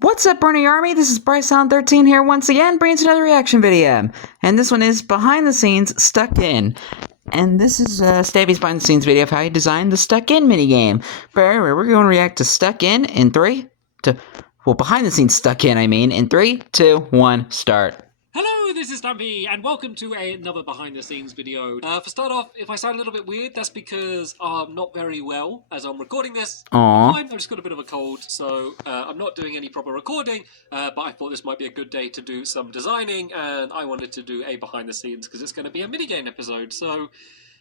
What's up, Bernie Army? This is BryceAllen13 here once again, bringing another reaction video. And this one is behind the scenes Stuck In. And this is Stampy's behind the scenes video of how he designed the Stuck In minigame. But anyway, we're going to react to Stuck In 3, 2, well, behind the scenes Stuck In, in 3, 2, 1, start. Hello, this is Stampy, and welcome to another behind-the-scenes video. For start off, if I sound a little bit weird, that's because I'm not very well as I'm recording this. Aww. I've just got a bit of a cold, so I'm not doing any proper recording, but I thought this might be a good day to do some designing, and I wanted to do a behind-the-scenes because it's going to be a minigame episode, so...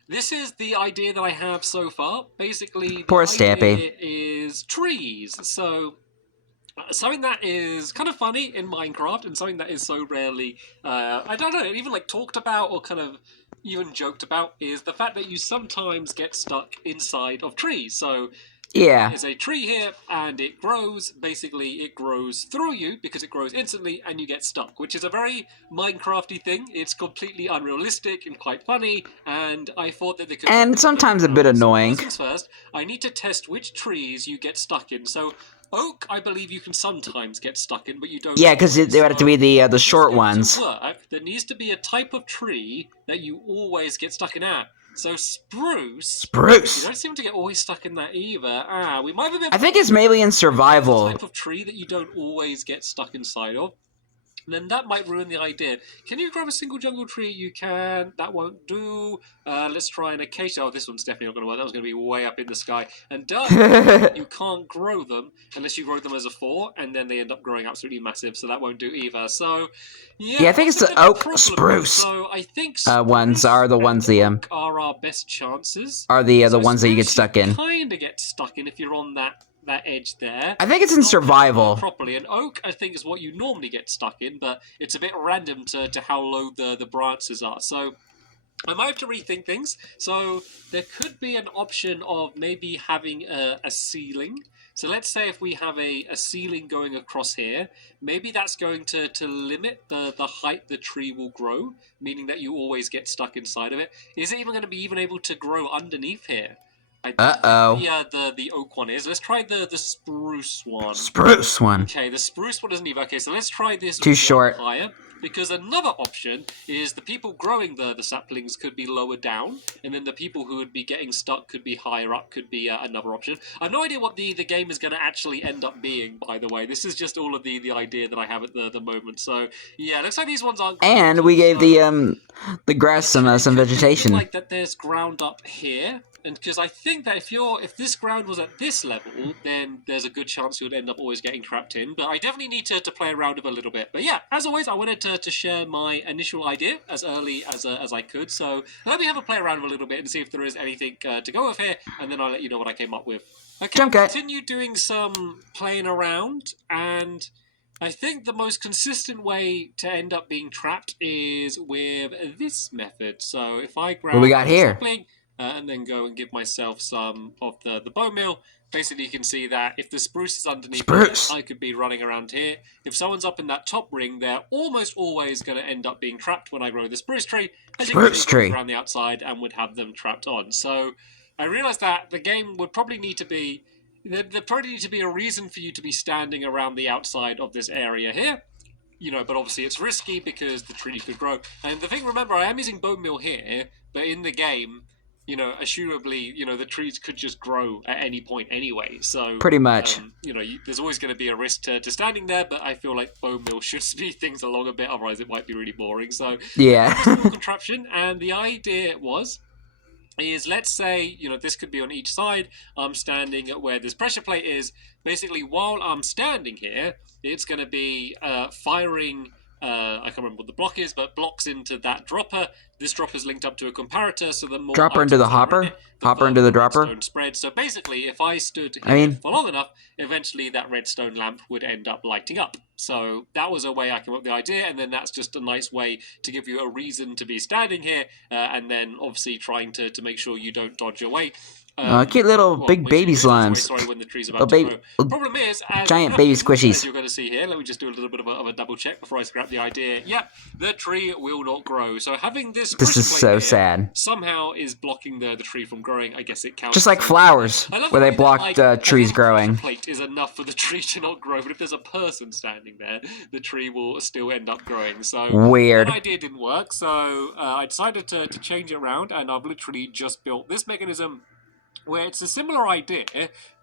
This is the idea that I have so far. Basically, Poor the Stampy. idea is trees, so... something that is kind of funny in Minecraft and something that is so rarely, I don't know, even like talked about or kind of even joked about is the fact that you sometimes get stuck inside of trees. So yeah, there's a tree here and it grows, basically it grows through you because it grows instantly and you get stuck, which is a very Minecrafty thing. It's completely unrealistic and quite funny, and I thought that they could... And sometimes a bit annoying. So first things first, I need to test which trees you get stuck in. So oak, I believe you can sometimes get stuck in, but you don't... Yeah, because they would have to be the short ones. To work, there needs to be a type of tree that you always get stuck in at. So spruce. You don't seem to get always stuck in that either. We might have a bit... I think it's mainly in survival. Type of tree that you don't always get stuck inside of. And then that might ruin the idea. Can you grab a single jungle tree? You can. That won't do. Let's try an acacia. Oh, this one's definitely not going to work. That was going to be way up in the sky. And you can't grow them unless you grow them as a 4, and then they end up growing absolutely massive, so that won't do either. So, yeah, I think it's the oak, spruce. So I think ones are the ones are our best chances. Are the ones that you get stuck in. Kind of get stuck in if you're on that edge there. I think it's in survival. Properly. And oak, I think, is what you normally get stuck in, but it's a bit random to how low the branches are. So I might have to rethink things. So there could be an option of maybe having a ceiling. So let's say if we have a ceiling going across here, maybe that's going to limit the height the tree will grow, meaning that you always get stuck inside of it. Is it even going to be able to grow underneath here? The oak one is. Let's try the spruce one. Spruce one. Okay, the spruce one isn't even. Okay, so let's try this. Too short. Higher, because another option is the people growing the saplings could be lower down, and then the people who would be getting stuck could be higher up. Could be another option. I have no idea what the game is going to actually end up being. By the way, this is just all of the idea that I have at the moment. So yeah, looks like these ones aren't. And we gave the grass some vegetation. Like that, there's ground up here. And because I think that if this ground was at this level, then there's a good chance you would end up always getting trapped in. But I definitely need to play around with a little bit. But yeah, as always, I wanted to share my initial idea as early as I could. So let me have a play around with a little bit and see if there is anything to go with here. And then I'll let you know what I came up with. Okay, continue doing some playing around. And I think the most consistent way to end up being trapped is with this method. So if I grab... What we got here? Sapling, and then go and give myself some of the bone meal. Basically, you can see that if the spruce is underneath here, I could be running around here. If someone's up in that top ring, they're almost always going to end up being trapped when I grow the spruce tree. As you can see, around the outside and would have them trapped on. So I realized that the game would probably need to be... There'd probably need to be a reason for you to be standing around the outside of this area here. You know, but obviously it's risky because the tree could grow. And the thing, remember, I am using bone meal here, but in the game... You know, assumably, the trees could just grow at any point anyway. So pretty much, there's always going to be a risk to standing there. But I feel like bone meal should speed things along a bit, otherwise it might be really boring. So yeah, contraption. And the idea is let's say this could be on each side. I'm standing at where this pressure plate is. Basically, while I'm standing here, it's going to be firing. I can't remember what the block is, but blocks into that dropper. This dropper is linked up to a comparator, so the more dropper into the hopper, hopper into the dropper. Spread. So basically, if I stood here for long enough, eventually that redstone lamp would end up lighting up. So that was a way I came up with the idea, and then that's just a nice way to give you a reason to be standing here, and then obviously trying to make sure you don't dodge your way. Cute little big baby slimes. Sorry, when the tree's about to grow. Problem is, giant baby squishies. As you're going to see here, let me just do a little bit of a double check before I scrap the idea. Yep, the tree will not grow. So having this is so here sad. somehow is blocking the tree from growing. I guess it counts. Just like flowers, where they block trees growing. Plate is enough for the tree to not grow, but if there's a person standing there, the tree will still end up growing. So weird. that idea didn't work. So I decided to change it around, and I've literally just built this mechanism where it's a similar idea,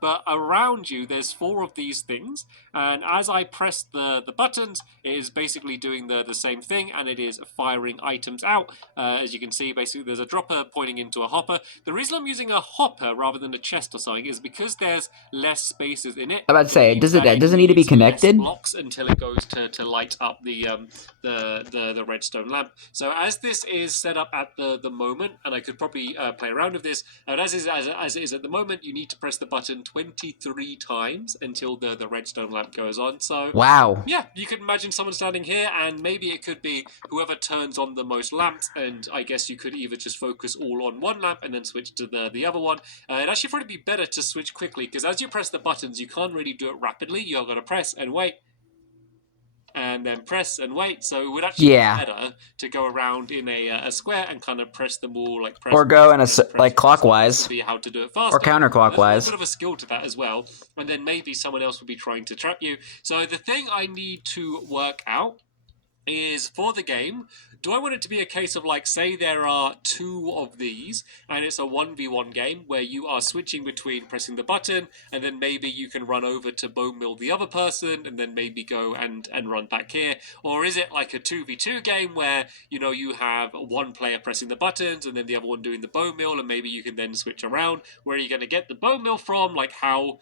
but around you there's 4 of these things, and as I press the buttons, it is basically doing the same thing, and it is firing items out. As you can see, basically there's a dropper pointing into a hopper. The reason I'm using a hopper rather than a chest or something is because there's less spaces in it. I'm about to say, does it need to be connected? Blocks until it goes to light up the redstone lamp. So as this is set up at the moment, and I could probably play around with this, and as it is at the moment, you need to press the button 23 times until the redstone lamp goes on. So wow. Yeah, you could imagine someone standing here, and maybe it could be whoever turns on the most lamps, and I guess you could either just focus all on one lamp and then switch to the other one. It'd actually probably be better to switch quickly, because as you press the buttons, you can't really do it rapidly. You're going to press and wait, and then press and wait. So it would actually be better to go around in a square and kind of press them all, like press, or go in a like clockwise, be how to do it faster, or counterclockwise. There's a bit of a skill to that as well, and then maybe someone else will be trying to trap you. So the thing I need to work out is, for the game, do I want it to be a case of, like, say there are 2 of these and it's a 1v1 game where you are switching between pressing the button, and then maybe you can run over to bone mill the other person and then maybe go and run back here? Or is it like a 2v2 game where, you know, you have one player pressing the buttons and then the other one doing the bone mill, and maybe you can then switch around? Where are you going to get the bone mill from? Like, how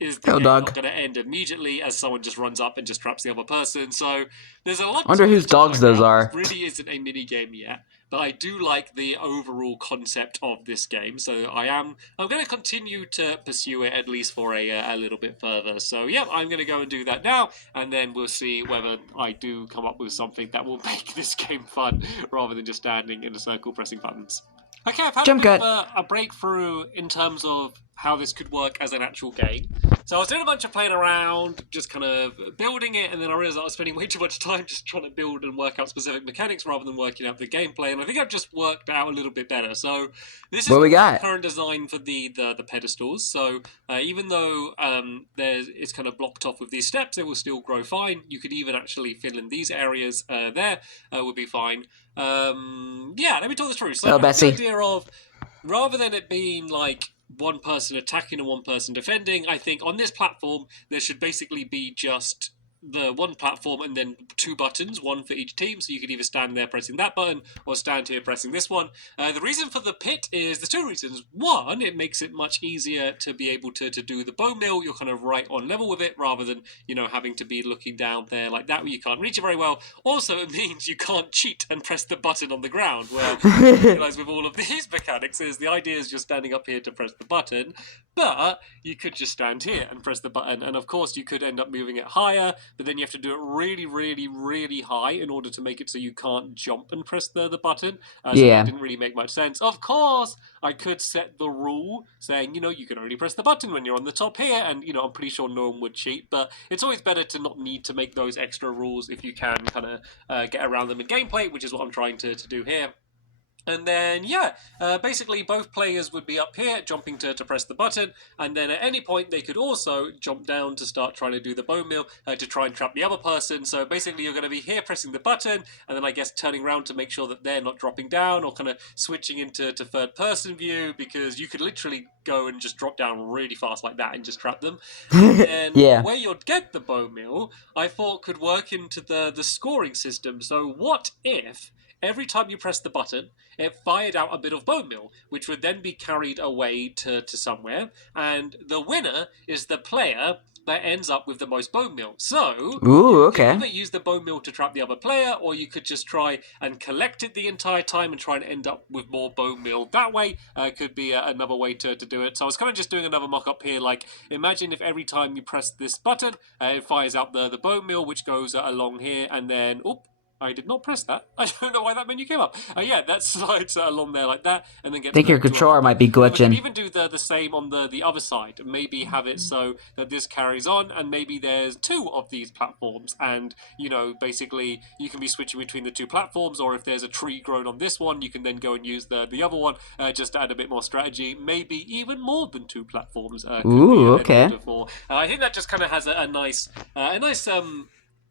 is the game not going to end immediately as someone just runs up and just traps the other person? So there's a lot. I wonder whose dogs those are. This really isn't a mini game yet, but I do like the overall concept of this game. So I'm going to continue to pursue it, at least for a little bit further. So yeah, I'm going to go and do that now, and then we'll see whether I do come up with something that will make this game fun rather than just standing in a circle pressing buttons. Okay, I've had a breakthrough in terms of how this could work as an actual game. So I was doing a bunch of playing around, just kind of building it, and then I realized I was spending way too much time just trying to build and work out specific mechanics rather than working out the gameplay, and I think I've just worked out a little bit better. So this is the current design for the pedestals. So even though it's kind of blocked off with these steps, it will still grow fine. You could even actually fill in these areas there, would be fine. Yeah, let me talk this through. So the idea of, rather than it being like one person attacking and one person defending, I think on this platform there should basically be just the one platform and then 2 buttons, one for each team, so you could either stand there pressing that button or stand here pressing this one. The reason for the pit is, there's 2 reasons. One, it makes it much easier to be able to do the bone mill. You're kind of right on level with it, rather than, you know, having to be looking down there like that where you can't reach it very well. Also, it means you can't cheat and press the button on the ground, where you realise with all of these mechanics is the idea is just standing up here to press the button, but you could just stand here and press the button, and of course you could end up moving it higher, but then you have to do it really, really, really high in order to make it so you can't jump and press the button. So that didn't really make much sense. Of course, I could set the rule saying, you know, you can only press the button when you're on the top here, and, you know, I'm pretty sure no one would cheat, but it's always better to not need to make those extra rules if you can kind of get around them in gameplay, which is what I'm trying to do here. And then, yeah, basically both players would be up here jumping to press the button, and then at any point they could also jump down to start trying to do the bone mill to try and trap the other person. So basically you're going to be here pressing the button, and then I guess turning around to make sure that they're not dropping down, or kind of switching into third person view, because you could literally go and just drop down really fast like that and just trap them. And where you'd get the bone mill, I thought could work into the scoring system. So what if every time you press the button, it fired out a bit of bone meal, which would then be carried away to somewhere, and the winner is the player that ends up with the most bone meal. So, you can either use the bone meal to trap the other player, or you could just try and collect it the entire time and try and end up with more bone meal that way. Could be another way to do it. So I was kind of just doing another mock-up here, like, imagine if every time you press this button, it fires out the bone meal, which goes along here, and then, I did not press that. I don't know why that menu came up. Yeah, that slides along there like that, and then gets. I think your controller might be glitching. We can even do the same on the other side. Maybe have it so that this carries on, and maybe there's 2 of these platforms, and basically you can be switching between the 2 platforms, or if there's a tree grown on this one, you can then go and use the other one just to add a bit more strategy. Maybe even more than 2 platforms. Ooh, okay. I think that just kind of has a nice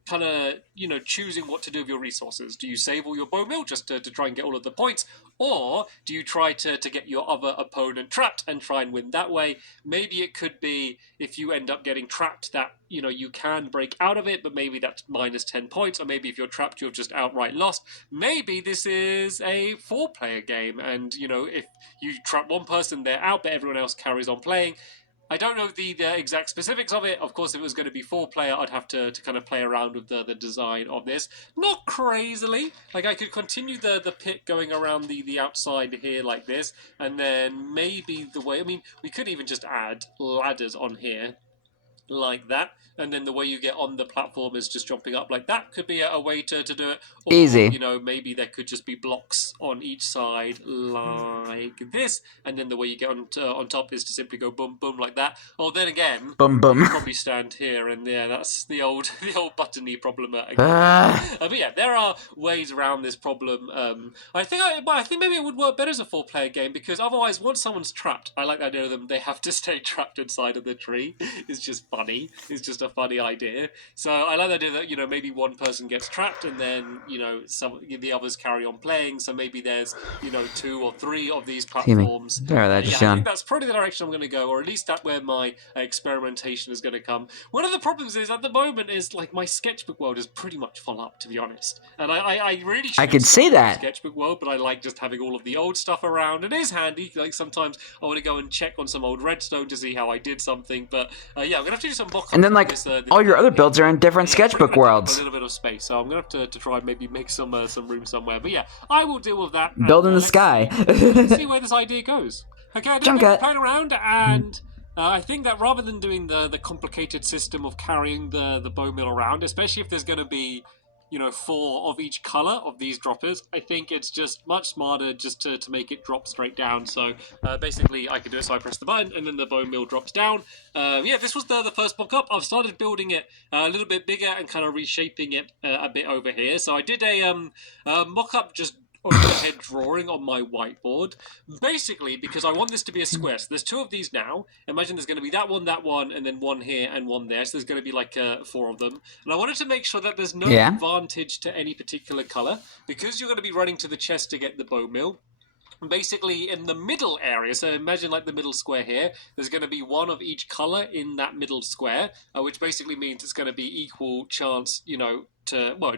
kind of choosing what to do with your resources. Do you save all your bone meal just to try and get all of the points, or do you try to get your other opponent trapped and try and win that way? Maybe it could be if you end up getting trapped that you can break out of it, but maybe that's minus 10 points, or maybe if you're trapped you've just outright lost. Maybe this is a 4-player game, and if you trap one person, they're out, but everyone else carries on playing. I don't know the exact specifics of it. Of course, if it was going to be 4-player, I'd have to kind of play around with the design of this. Not crazily. Like, I could continue the pit going around the outside here like this, and then maybe the way... I mean, we could even just add ladders on here like that, and then the way you get on the platform is just jumping up like that. Could be a way to do it. Or, easy. Maybe there could just be blocks on each side like this, and then the way you get on top is to simply go boom boom like that. Or then again, boom boom. You probably stand here, and that's the old buttony problem again. But yeah, there are ways around this problem. I think maybe it would work better as a 4-player game, because otherwise, once someone's trapped, I like the idea of them. They have to stay trapped inside of the tree. It's just funny. It's just a funny idea. So I like the idea that maybe one person gets trapped, and then the others carry on playing. So maybe there's 2 or 3 of these platforms. There, I think that's probably the direction I'm going to go, or at least that's where my experimentation is going to come. One of the problems is at the moment is like my sketchbook world is pretty much full up, to be honest. And I really should can see that sketchbook world, but I like just having all of the old stuff around. It is handy. Like sometimes I want to go and check on some old redstone to see how I did something. But yeah, I'm gonna have to do some mock-ups. And then like all your other builds are in different sketchbook worlds. A little bit of space, so I'm gonna have to try and maybe make some room somewhere. But yeah, I will deal with that. Build in the sky. Let's see where this idea goes. Okay, I did playing around, and I think that rather than doing the complicated system of carrying the bone meal around, especially if there's going to be 4 of each color of these droppers, I think it's just much smarter just to make it drop straight down. So basically I could do it, so I press the button and then the bone meal drops down. Yeah, this was the first mock-up. I've started building it a little bit bigger and kind of reshaping it a bit over here. So I did a mock-up just overhead drawing on my whiteboard, basically because I want this to be a square. So there's 2 of these now. Imagine there's going to be that one, and then one here and one there. So there's going to be like 4 of them. And I wanted to make sure that there's no advantage to any particular color, because you're going to be running to the chest to get the bone meal. Basically in the middle area, so imagine like the middle square here, there's going to be 1 of each color in that middle square, which basically means it's going to be equal chance,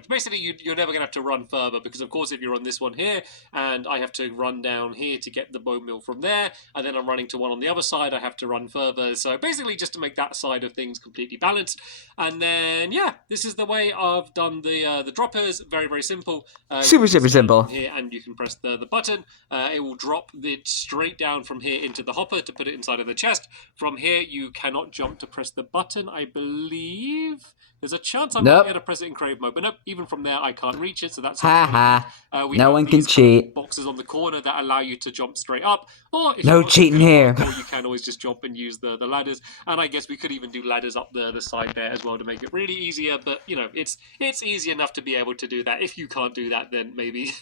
basically you're never going to have to run further, because of course if you're on this one here and I have to run down here to get the bone meal from there, and then I'm running to one on the other side, I have to run further. So basically just to make that side of things completely balanced. And then yeah, this is the way I've done the droppers. Very, very simple. Super simple. Here, and you can press the button. It will drop it straight down from here into the hopper to put it inside of the chest. From here you cannot jump to press the button, I believe. There's a chance I might be able to press it in creative mode, but nope, even from there I can't reach it, so that's no one can cheat. Boxes on the corner that allow you to jump straight up, or if no cheating here. Or you can always just jump and use the ladders, and I guess we could even do ladders up the side there as well to make it really easier. But it's easy enough to be able to do that. If you can't do that, then maybe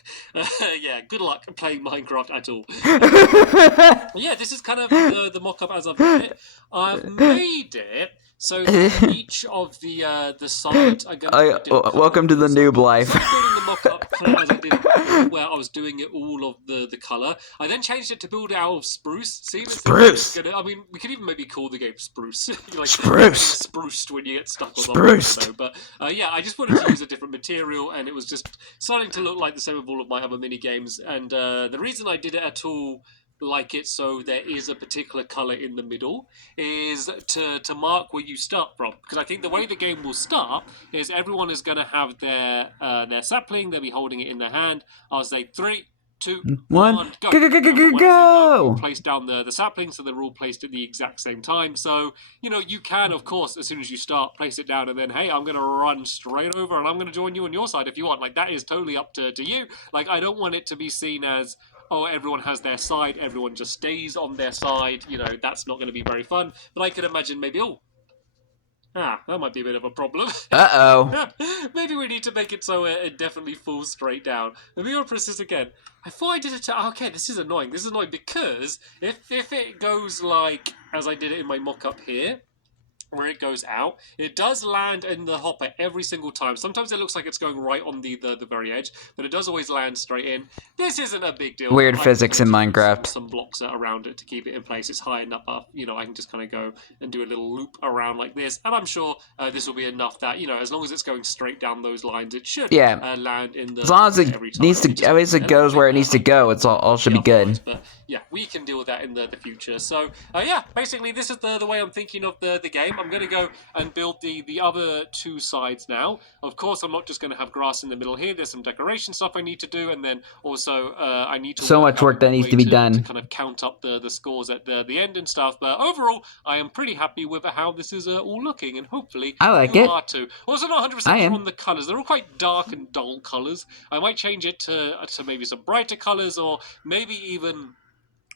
yeah, good luck playing Minecraft at all. Yeah, this is kind of the mock-up as I've done it. I've made it so that each of the sides are going to welcome to the noob life. So I'm building the mock-up kind of as I did it, where I was doing it all of the colour. I then changed it to build it out of spruce. See, spruce! I mean, we could even maybe call the game Spruce. Like, spruce! Spruced when you get stuck on something. But yeah, I just wanted to use a different material, and it was just starting to look like the same with all of my other mini-games. And the reason I did it at all like it so there is a particular colour in the middle is to mark where you start from, because I think the way the game will start is everyone is going to have their sapling. They'll be holding it in their hand. I'll say 3, 2, One. 1, go. Go, go, go, go, And go, when I say go! place down the saplings so they're all placed at the exact same time. So, you know, you can, of course, as soon as you start, place it down and then, hey, I'm going to run straight over and I'm going to join you on your side if you want. Like, that is totally up to you. Like, I don't want it to be seen as, oh, everyone has their side, everyone just stays on their side. You know, that's not going to be very fun. But I could imagine maybe, that might be a bit of a problem. Uh-oh. Maybe we need to make it so it definitely falls straight down. Let me press this again. I thought I did it to... Okay, this is annoying. This is annoying because if it goes like as I did it in my mock-up here, where it goes out, it does land in the hopper every single time. Sometimes it looks like it's going right on the very edge, but it does always land straight in. This isn't a big deal. Weird physics in Minecraft. Some blocks around it to keep it in place. It's high enough up, you know, I can just kind of go and do a little loop around like this, and I'm sure this will be enough that, you know, as long as it's going straight down those lines, it should land in the... As long as it needs to, at least it goes where it needs to go, it's all should be good. But yeah, we can deal with that in the future. So yeah, basically this is the way I'm thinking of the game. I'm going to go and build the other two sides now. Of course, I'm not just going to have grass in the middle here. There's some decoration stuff I need to do, and then also I need to... So much work that needs to be done. To kind of count up the scores at the end and stuff. But overall, I am pretty happy with how this is all looking, and hopefully I like you it. are too. Also not 100% sure on the colours. They're all quite dark and dull colours. I might change it to maybe some brighter colours, or maybe even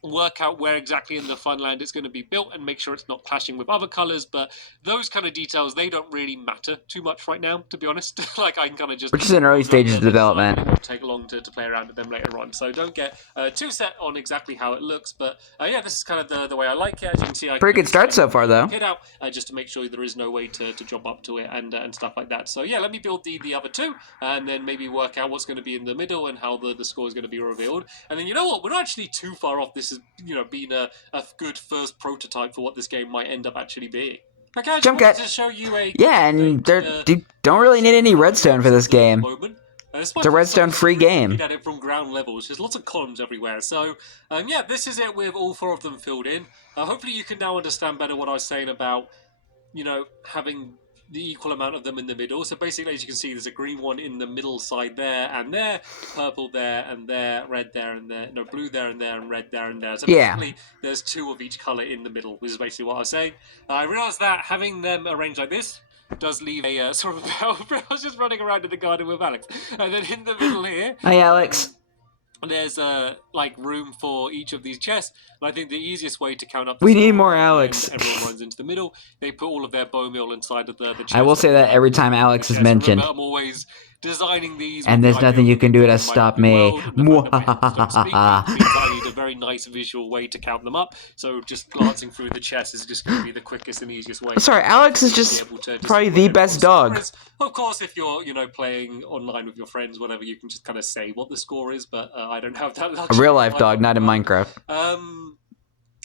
work out where exactly in the Funland it's going to be built and make sure it's not clashing with other colours. But those kind of details, they don't really matter too much right now, to be honest. Like, I can kind of just... We're just in early stages of development. It won't take long to play around with them later on, so don't get too set on exactly how it looks. But yeah, this is kind of the way I like it. As you can see, I pretty good start so far, though. Hit out just to make sure there is no way to jump up to it and stuff like that. So yeah, let me build the other two, and then maybe work out what's going to be in the middle and how the score is going to be revealed. And then, you know what, we're not actually too far off. This is, you know, being a good first prototype for what this game might end up actually being. Okay, I just wanted to show you a... Yeah, and you don't really need any redstone for this game. It's a redstone-free game. At it from ground levels. There's lots of columns everywhere. So, yeah, this is it with all four of them filled in. Hopefully you can now understand better what I was saying about, you know, having the equal amount of them in the middle. So basically, as you can see, there's a green one in the middle side there and there, purple there and there, red there and there, no, blue there and there, and red there and there. So basically, there's two of each colour in the middle, which is basically what I was saying. I realised that having them arranged like this does leave a sort of... I was just running around in the garden with Alex. And then in the middle here... Hi, Alex. There's like room for each of these chests, and I think the easiest way to count up... We need more Alex. Everyone runs into the middle. They put all of their bone meal inside of the chest. I will say that every time Alex is mentioned. Remember, I'm always designing these, and there's nothing you can do to stop me. I need a very nice visual way to count them up, so just glancing through the chest is just going to be the quickest and easiest way. Sorry, Alex is just probably the best dog. Of course, if you're, you know, playing online with your friends, whatever, you can just kind of say what the score is, but I don't have that luxury. A real life dog, not in Minecraft.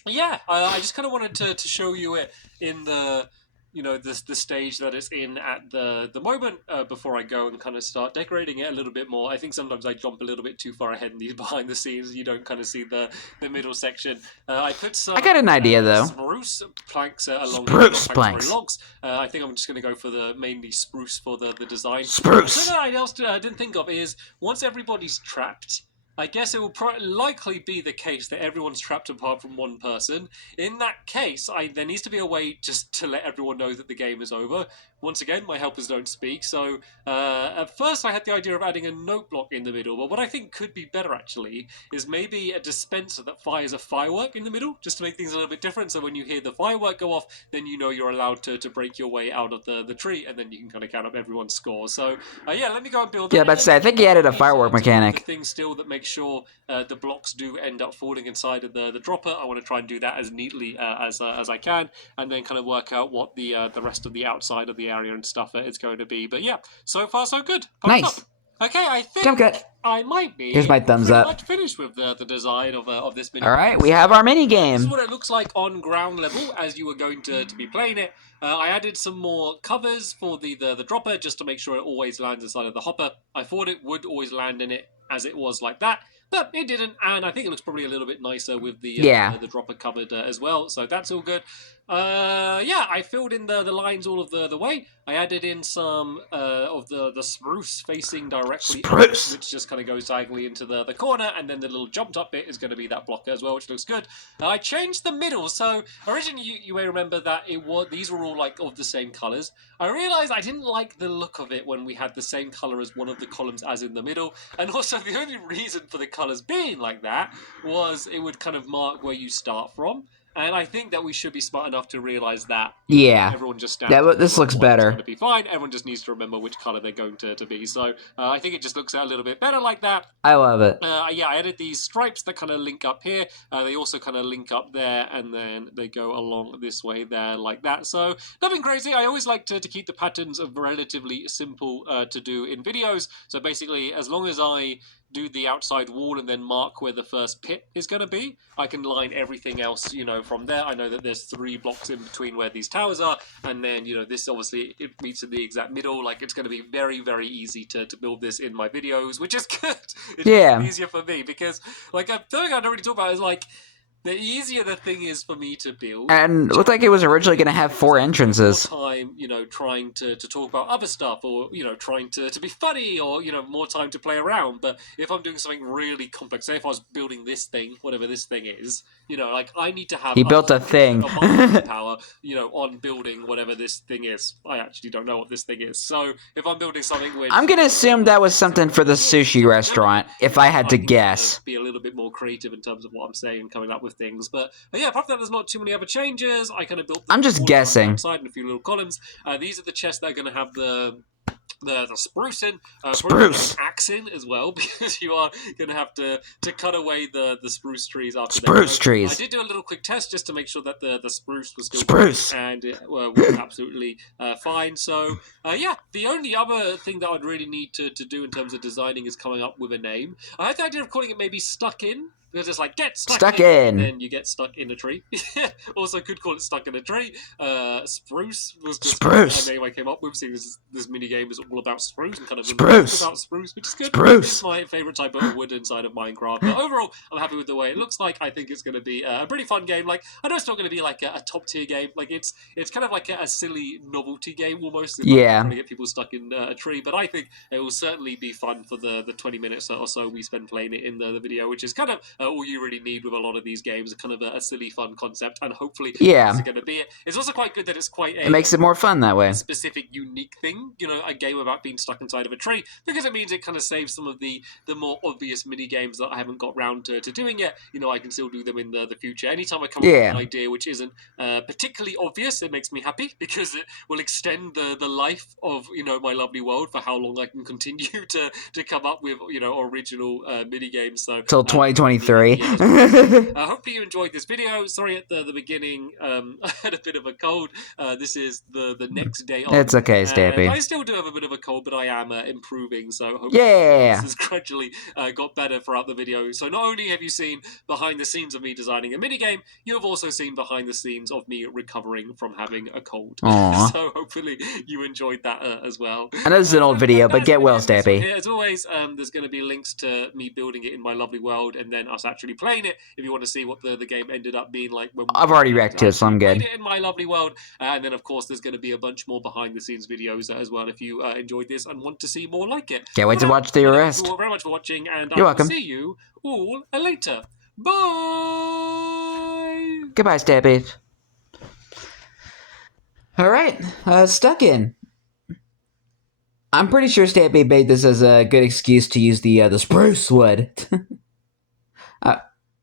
Yeah, I just kind of wanted to show you it in the... you know, the stage that it's in at the moment, before I go and kind of start decorating it a little bit more. I think sometimes I jump a little bit too far ahead in these behind the scenes. You don't kind of see the middle section. I put some... I got an idea, though. Spruce planks along spruce the planks. Logs. I think I'm just going to go for mainly spruce for the design. Spruce! Something else I didn't think of is, once everybody's trapped... I guess it will likely be the case that everyone's trapped apart from one person. In that case, there needs to be a way just to let everyone know that the game is over. Once again, my helpers don't speak, so at first I had the idea of adding a note block in the middle, but what I think could be better, actually, is maybe a dispenser that fires a firework in the middle, just to make things a little bit different, so when you hear the firework go off, then you know you're allowed to break your way out of the tree, and then you can kind of count up everyone's scores. So, yeah, let me go and build that. Yeah, but I think he added a firework mechanic. The thing still that makes sure the blocks do end up falling inside of the dropper. I want to try and do that as neatly as I can, and then kind of work out what the rest of the outside of the area and stuff is going to be. But yeah, so far so good. Thumbs nice. Up. Okay, I think I might be. Here's my thumbs up. Much finished with the design of this mini. All right, we have our mini game. This is what it looks like on ground level as you were going to be playing it. I added some more covers for the dropper just to make sure it always lands inside of the hopper. I thought it would always land in it as it was like that, but it didn't, and I think it looks probably a little bit nicer with the dropper covered as well, so that's all good. Yeah, I filled in the lines all of the way. I added in some of the spruce facing directly up, which just kind of goes diagonally into the corner, and then the little jumped up bit is going to be that blocker as well, which looks good. I changed the middle, so originally you may remember that these were all like of the same colors. I realized I didn't like the look of it when we had the same color as one of the columns as in the middle, and also the only reason for the colors being like that was it would kind of mark where you start from. And I think that we should be smart enough to realize that everyone just stands. This looks better. It's going to be fine. Everyone just needs to remember which color they're going to be. So I think it just looks a little bit better like that. I love it. Yeah, I added these stripes that kind of link up here. They also kind of link up there, and then they go along this way there like that. So nothing crazy. I always like to keep the patterns relatively simple to do in videos. So basically, as long as I do the outside wall and then mark where the first pit is going to be, I can line everything else, from there. I know that there's 3 blocks in between where these towers are, and then, this obviously, it meets in the exact middle. Like, it's going to be very, very easy to build this in my videos, which is good. It's easier for me, because, like, a thing I'd already talked about is, like, the easier the thing is for me to build. And it looked like it was originally going to have 4 entrances. More time, trying to talk about other stuff, or, trying to be funny, or, more time to play around. But if I'm doing something really complex, say if I was building this thing, whatever this thing is, like, I need to have... He built a thing. Power, on building whatever this thing is. I actually don't know what this thing is. So, if I'm building something which... I'm going to assume that was something for the sushi restaurant, if I had to guess. Be a little bit more creative in terms of what I'm saying, coming up with things. But yeah, apart from that, there's not too many other changes. I kind of built... I'm just guessing. Outside and a few little columns. These are the chests that are going to have the spruce in, spruce axe in as well, because you are going to have to cut away the spruce trees after spruce trees. I did do a little quick test just to make sure that the spruce was still spruce, and it worked absolutely fine. So yeah, the only other thing that I'd really need to do in terms of designing is coming up with a name. I had the idea of calling it maybe Stuck In. Because it's like, get stuck in. And then you get stuck in a tree. Also, could call it Stuck in a Tree. Spruce was just a name I came up with, seeing this mini game is all about spruce and kind of about spruce, which is good. It's my favourite type of wood inside of Minecraft. But overall, I'm happy with the way it looks like. I think it's going to be a pretty fun game. Like, I know it's not going to be like a top tier game. Like, it's kind of like a silly novelty game almost. Trying to get people stuck in a tree. But I think it will certainly be fun for the 20 minutes or so we spend playing it in the video, which is kind of all you really need with a lot of these games, kind of a silly, fun concept, and hopefully it's going to be it. It's also quite good that it's quite it makes it more fun that way. Specific, unique thing, a game about being stuck inside of a tree, because it means it kind of saves some of the more obvious mini games that I haven't got round to doing yet. I can still do them in the future. Anytime I come up with an idea which isn't particularly obvious, it makes me happy, because it will extend the life of my lovely world for how long I can continue to come up with original mini games. So till 2023. Hopefully you enjoyed this video. Sorry at the beginning, I had a bit of a cold. This is the next day on. It's okay, Stampy. I still do have a bit of a cold, but I am improving, so hopefully this has gradually got better throughout the video. So not only have you seen behind the scenes of me designing a minigame, you have also seen behind the scenes of me recovering from having a cold. So hopefully you enjoyed that as well. I know this is an old video, but get well, Stampy. As always, there's going to be links to me building it in my lovely world, and then us actually playing it if you want to see what the game ended up being like. I've already reacted to it, so I'm good. Played it in my lovely world, and then of course there's going to be a bunch more behind the scenes videos as well if you enjoyed this and want to see more like it. Can't wait to watch the rest. Thank you all very much for watching, and You're I welcome. will see you all later. Bye! Goodbye, Stampy. Alright, Stuck In. I'm pretty sure Stampy made this as a good excuse to use the spruce wood.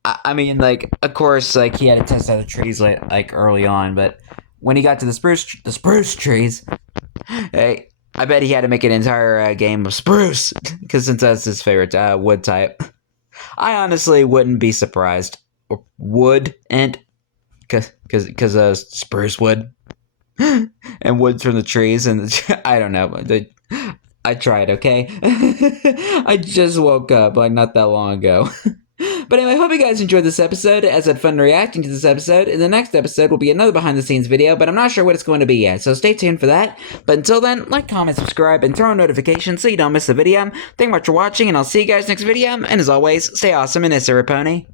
I mean, like, of course, like, he had to test out the trees, like early on, but when he got to the spruce trees, I bet he had to make an entire game of spruce, because since that's his favorite wood type. I honestly wouldn't be surprised. Or would, and, because spruce wood, and wood from the trees, and I don't know, I tried, okay? I just woke up, like, not that long ago. But anyway, I hope you guys enjoyed this episode, as I had fun reacting to this episode. In the next episode will be another behind-the-scenes video, but I'm not sure what it's going to be yet, so stay tuned for that. But until then, like, comment, subscribe, and throw on notifications so you don't miss the video. Thank you much for watching, and I'll see you guys next video. And as always, stay awesome and Pony.